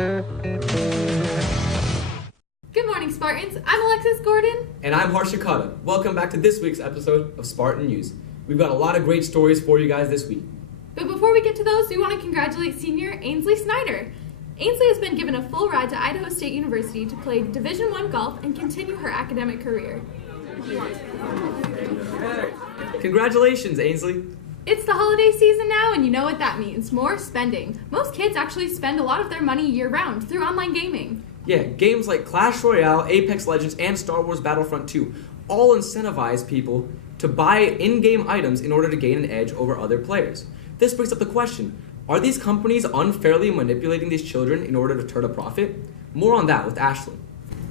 Good morning, Spartans. I'm Alexis Gordon. And I'm Harsha Kata. Welcome back to this week's episode of Spartan News. We've got a lot of great stories for you guys this week. But before we get to those, we want to congratulate senior Ainsley Snyder. Ainsley has been given a full ride to Idaho State University to play Division I golf and continue her academic career. Congratulations, Ainsley. It's the holiday season now, and you know what that means. More spending. Most kids actually spend a lot of their money year-round through online gaming. Yeah, games like Clash Royale, Apex Legends, and Star Wars Battlefront 2 all incentivize people to buy in-game items in order to gain an edge over other players. This brings up the question, are these companies unfairly manipulating these children in order to turn a profit? More on that with Ashley.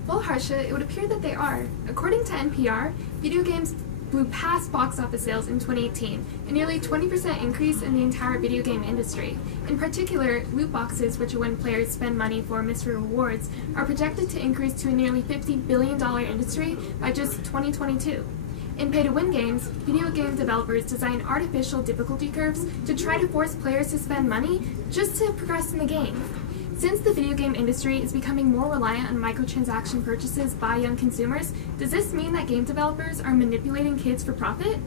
Well, Harsha, it would appear that they are. According to NPR, video games blew past box office sales in 2018, a nearly 20% increase in the entire video game industry. In particular, loot boxes, which are when players spend money for mystery rewards, are projected to increase to a nearly $50 billion industry by just 2022. In pay-to-win games, video game developers design artificial difficulty curves to try to force players to spend money just to progress in the game. Since the video game industry is becoming more reliant on microtransaction purchases by young consumers, does this mean that game developers are manipulating kids for profit?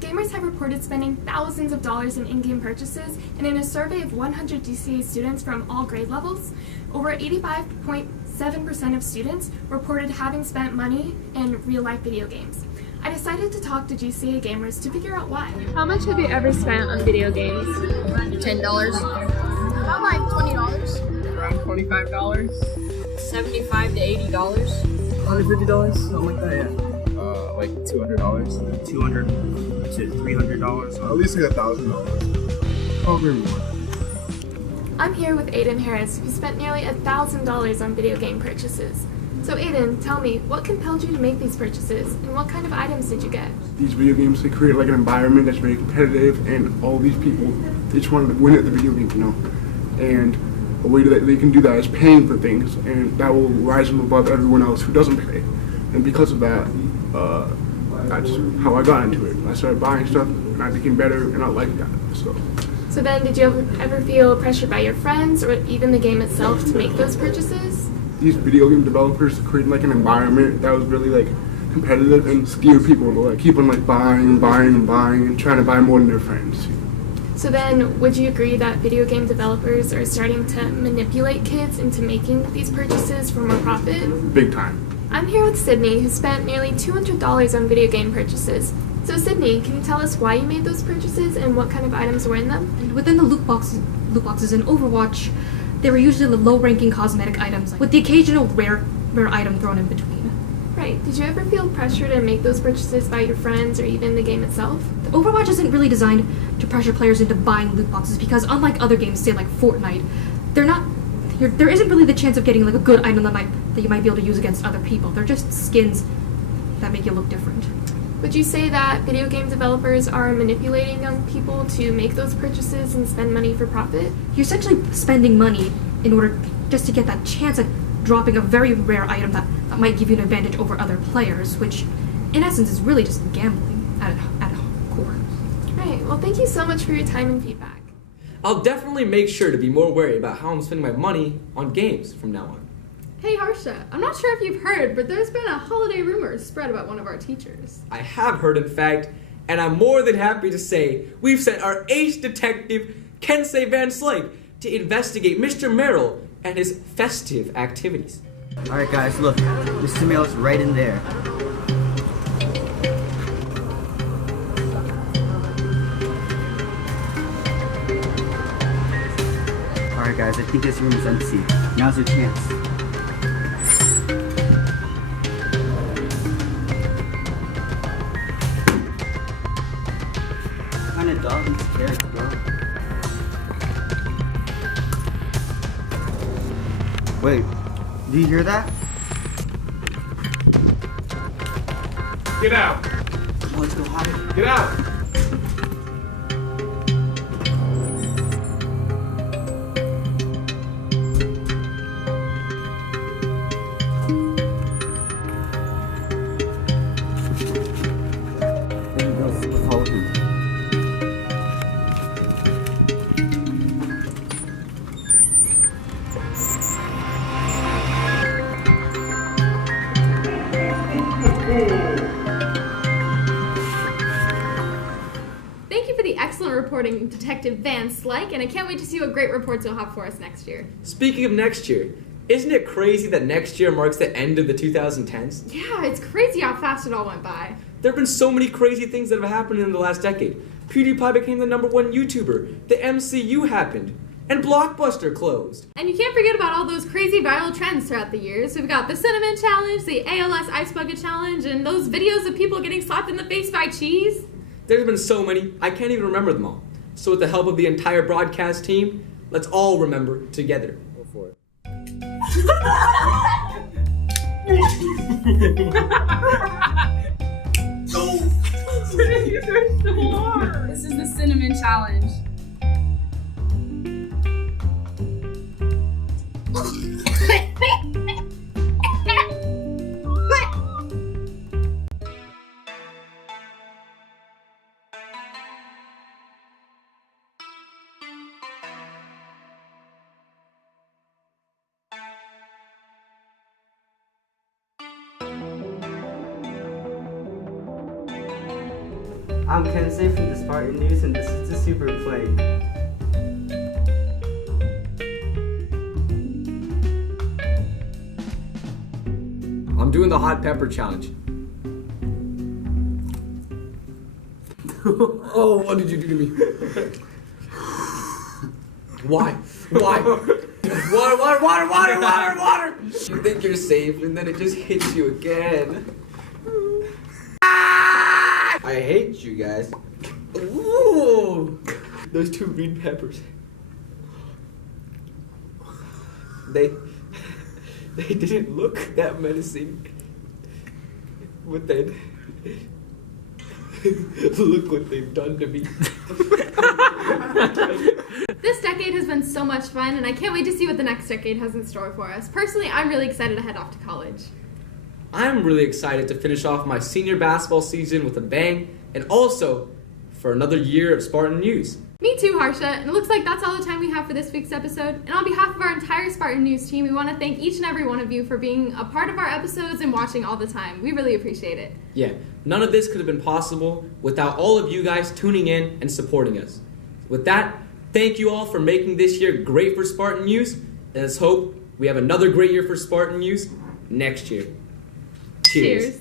Gamers have reported spending thousands of dollars in in-game purchases, and in a survey of 100 GCA students from all grade levels, over 85.7% of students reported having spent money in real-life video games. I decided to talk to GCA gamers to figure out why. How much have you ever spent on video games? $10. About like $20. Around $25. $75 to $80. $150, something like that, yeah. Like $200. $200 to $300. At least like $1,000. Probably more. I'm here with Aiden Harris, who spent nearly $1,000 on video game purchases. So Aiden, tell me, what compelled you to make these purchases, and what kind of items did you get? These video games, they create like an environment that's very competitive, and all these people, they just want to win at the video game, you know. And a way that they can do that is paying for things, and that will rise them above everyone else who doesn't pay. And because of that, that's how I got into it. I started buying stuff, and I became better, and I liked that. So then, did you ever feel pressured by your friends, or even the game itself, to make those purchases? These video game developers created like an environment that was really like competitive and scared people to like keep on like buying and trying to buy more than their friends. So then, would you agree that video game developers are starting to manipulate kids into making these purchases for more profit? Big time. I'm here with Sydney, who spent nearly $200 on video game purchases. So Sydney, can you tell us why you made those purchases and what kind of items were in them? And within the loot boxes in Overwatch, they were usually the low-ranking cosmetic items, with the occasional rare item thrown in between. Right. Did you ever feel pressure to make those purchases by your friends or even the game itself? Overwatch isn't really designed to pressure players into buying loot boxes because, unlike other games, say like Fortnite, there isn't really the chance of getting like a good item that you might be able to use against other people. They're just skins that make you look different. Would you say that video game developers are manipulating young people to make those purchases and spend money for profit? You're essentially spending money in order just to get that chance at dropping a very rare item that might give you an advantage over other players, which in essence is really just gambling at core. Right. Well, thank you so much for your time and feedback. I'll definitely make sure to be more wary about how I'm spending my money on games from now on. Hey Harsha, I'm not sure if you've heard, but there's been a holiday rumor spread about one of our teachers. I have heard, in fact, and I'm more than happy to say we've sent our ace detective, Kensei Van Slyke, to investigate Mr. Merrill and his festive activities. Alright guys, look, Mr. Merrill's right in there. Alright guys, I think this room is empty. Now's your chance. What kind of dog eats carrots, bro? Wait, do you hear that? Get out! Come on, let's go hide it. Get out! There he goes. Follow him. reporting Detective Vance like, and I can't wait to see what great reports you'll have for us next year. Speaking of next year, isn't it crazy that next year marks the end of the 2010s? Yeah, it's crazy how fast it all went by. There have been so many crazy things that have happened in the last decade. PewDiePie became the #1 YouTuber, the MCU happened, and Blockbuster closed. And you can't forget about all those crazy viral trends throughout the years. We've got the Cinnamon Challenge, the ALS Ice Bucket Challenge, and those videos of people getting slapped in the face by cheese. There's been so many, I can't even remember them all. So with the help of the entire broadcast team, let's all remember together. Go for it. This is the Cinnamon Challenge. I'm Kensei from the Spartan News, and this is the Super Play. I'm doing the hot pepper challenge. Oh, what did you do to me? Why? Water! You think you're safe, and then it just hits you again. I hate you guys. Ooh, those 2 green peppers. They didn't look that menacing, but then look what they've done to me. This decade has been so much fun, and I can't wait to see what the next decade has in store for us. Personally, I'm really excited to head off to college. I'm really excited to finish off my senior basketball season with a bang, and also for another year of Spartan News. Me too, Harsha, and it looks like that's all the time we have for this week's episode. And on behalf of our entire Spartan News team, we want to thank each and every one of you for being a part of our episodes and watching all the time. We really appreciate it. Yeah, none of this could have been possible without all of you guys tuning in and supporting us. With that, thank you all for making this year great for Spartan News, and let's hope we have another great year for Spartan News next year. Cheers.